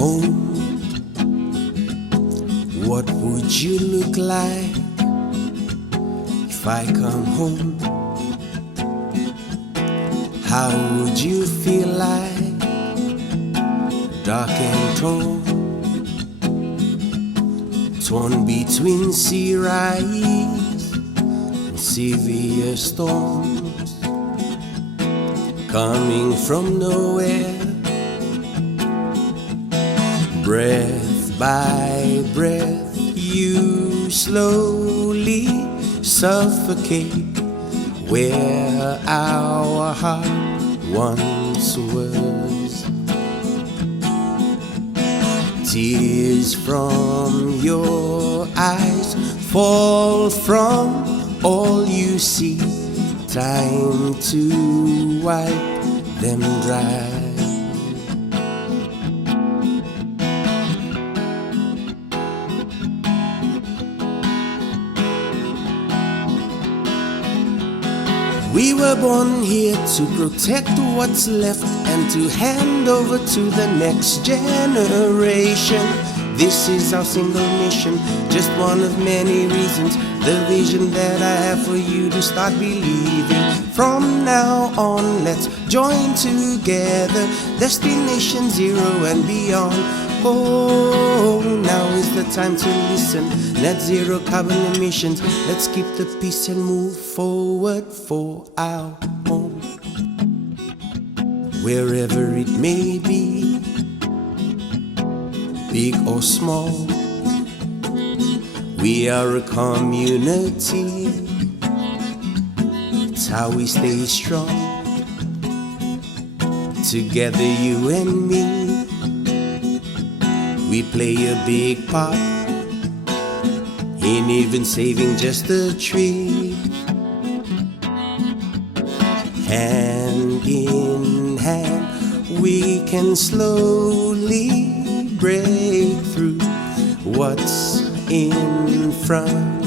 home, what would you look like if I come home? How would you feel like, dark and torn between sea rise and severe storms, coming from nowhere, breath by breath you slowly suffocate where our heart once was. Tears from your eyes fall from all you see, time to wipe them dry. We were born here to protect what's left and to hand over to the next generation. This is our single mission, just one of many reasons. The vision that I have for you to start believing. From now on, let's join together, Destination Zero and beyond. Oh, now is the time to listen. Net zero carbon emissions. Let's keep the peace and move forward for our home, wherever it may be, big or small. We are a community. It's how we stay strong. Together, you and me, we play a big part in even saving just a tree. Hand in hand, we can slowly break through what's in front